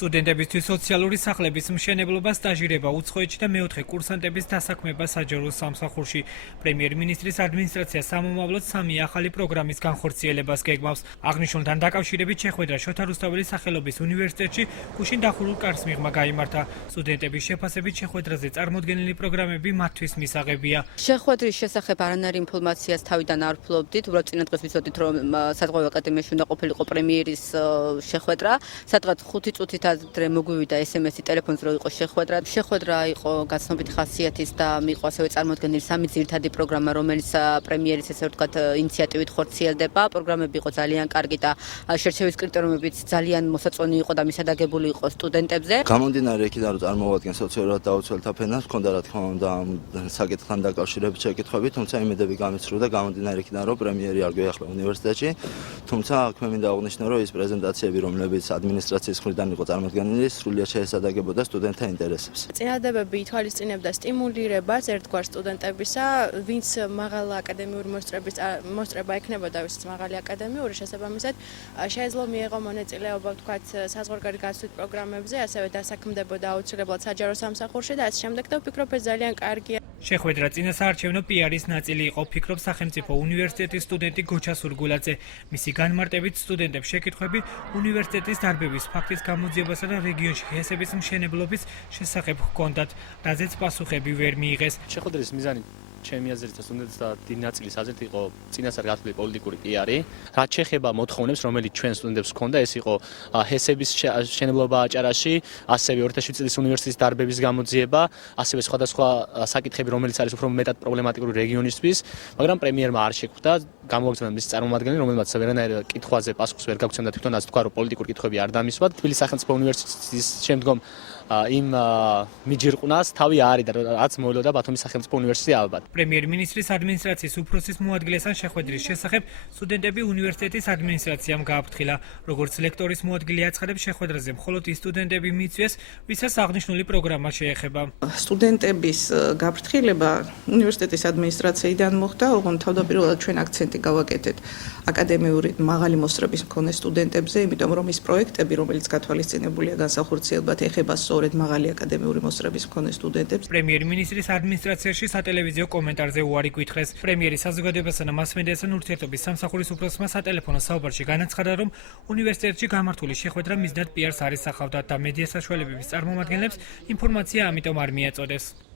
სტუდენტებისთვის სოციალური სახლების მშენებლობა, სტაჟირება უცხოეთში და მეოთხე კურსანტების დასაქმება საჯარო სამსახურში. პრემიერ-მინისტრის ადმინისტრაცია სამომავლოდ 3 ახალი პროგრამის განხორციელებას გეგმავს. აღნიშნულთან დაკავშირებით შეხვედრა შოთა რუსთაველის სახელობის უნივერსიტეტში გუშინ დახურულ კარს მიღმა გაიმართა. სტუდენტების შეფასებით შეხვედრაზე წარმოდგენილი პროგრამები მათთვის მისაღებია. შეხვედრის შესახებ არანაირი ინფორმაციას თავიდან არ ვფლობდით. უბრალოდ წინა დღეს ვიცოდით, რომ საზღვაო აკადემიაში უნდა ყოფილიყო პრემიერის შეხვედრა. სადღაც 5 წუთით ადრე მოგვივიდა SMS-ი ტელეფონზე, რომ იყო შეხვედრა. შეხვედრა იყო გაცნობიტი ხასიათის და მიიღო ასევე წარმოდგენილი 3 ძირითადი პროგრამა, რომელიც პრემიერის ესე ვთქვათ ინიციატივით ხორციელდება. პროგრამები იყო ძალიან კარგი და შერჩევის კრიტერიუმებიც ძალიან მოსაწონი იყო და მისადაგებული იყო სტუდენტებზე. გამომდინარე იქიდან, რომ წარმოვადგენ სოციალურად დაუცველთა ფენას, ჰქონდა რა თქმა უნდა ამ საკითხთან დაკავშირებით შეკითხვები, თუმცა იმედები გამიცრუდა გამომდინარე იქიდან, რომ პრემიერი არ გვეახლა უნივერსიტეტში. თუმცა აქ მე მინდა აღვნიშნო, რომ ის პრეზენტაციები, რომლებიც ადმინისტრაციის მხრიდან იყო წარმოდგენილი, სრულიად შეესადაგებოდა სტუდენტთა ინტერესებს. წინადადებები ითვალისწინებდა სტიმულირებას ერთგვარ სტუდენტებისა, ვინც მაღალი აკადემიური მოსწრება ექნებოდა, ვისაც მაღალი აკადემიური შესაბამისად შეეძლო მიეღო მონაწილეობა ვთქვათ საზღვარგარეთ გასვლით პროგრამებზე, ასევე დასაქმდებოდა აუცილებლად საჯარო სამსახურში და ასე შემდეგ და ვფიქრობ ეს ძალიან კარგია. შეხვედრა წინასაარჩევნო PR-ის ნაწილი იყო, ფიქრობ სახელმწიფო უნივერსიტეტის სტუდენტი გოჩა სურგულაძე. მისი განმარტებით სტუდენტებს შეკითხვები უნივერსიტეტის დარბების ფაქტის გამოძიებასა და რეგიონში ჰესების მშენებლობის შესახებ ჰქონდათ, რაზეც პასუხები ვერ მიიღეს. შეხვედრის მიზანი ჩემი აზრით და სტუდენტთა დიდი ნაწილის აზრით იყო წინასწარ გათვლილი პოლიტიკური PR-ი, რაც შეეხება მოთხოვნებს, რომელიც ჩვენ სტუდენტებს ჰქონდა, ეს იყო ჰესების მშენებლობა აჭარაში, ასევე 2007 წლის უნივერსიტეტის დარბების გამოძიება, ასევე სხვადასხვა საკითხები, რომელიც არის უფრო მეტად პრობლემატიკური რეგიონისთვის, მაგრამ პრემიერმა არ შეხვდა, გამოგზავნა მის წარმომადგენელი, რომელმაც ვერანაირ კითხვაზე პასუხს ვერ გაგცემდა, თვითონაც თქვა, რომ პოლიტიკური კითხვები არ დამისვა. თბილისის სახელმწიფო უნივერსიტეტის შემდგომ იმ მიჯირყვნას თავი არიდა, რაც მოელოდა ბათუმის სახელმწიფო უნივერსიტეტი ალბათ. პრემიერ-მინისტრის ადმინისტრაციის უფროსის მოადგილესთან შეხვედრის შესახებ სტუდენტები უნივერსიტეტის ადმინისტრაციამ გააფრთხილა. როგორც ლექტორის მოადგილე აცხადებს, შეხვედრაზე მხოლოდ ის სტუდენტები მიწვიეს, ვისაც აღნიშნული პროგრამა შეეხება. სტუდენტების გაფრთხილება უნივერსიტეტის ადმინისტრაციიდან მოხდა, ოღონდ თავდაპირველად ჩვენ აქცენტი გავაკეთეთ აკადემიური მაღალი მოსწრების მქონე სტუდენტებზე, იმიტომ რომ ის პროექტები, რომელიც გათვალისწინებულია განსახორციელებლად, ეხება სწორედ მაღალი აკადემიური მოსწრების მქონე სტუდენტებს. პრემიერ-მინისტრის ადმინისტრაციაში სატელევიზიო კომენტარზე უარი გითხრეს. პრემიერის საზოგადოებასა და მასმედიასთან ურთიერთობის სამსახურის უფროსმა სატელეფონო საუბარში განაცხადა, რომ უნივერსიტეტში გამართული შეხვედრა მიზნად PR-ს არ ისახავდა და მედია საშუალებების წარმომადგენლებს ინფორმაცია ამიტომ არ მიაწოდეს.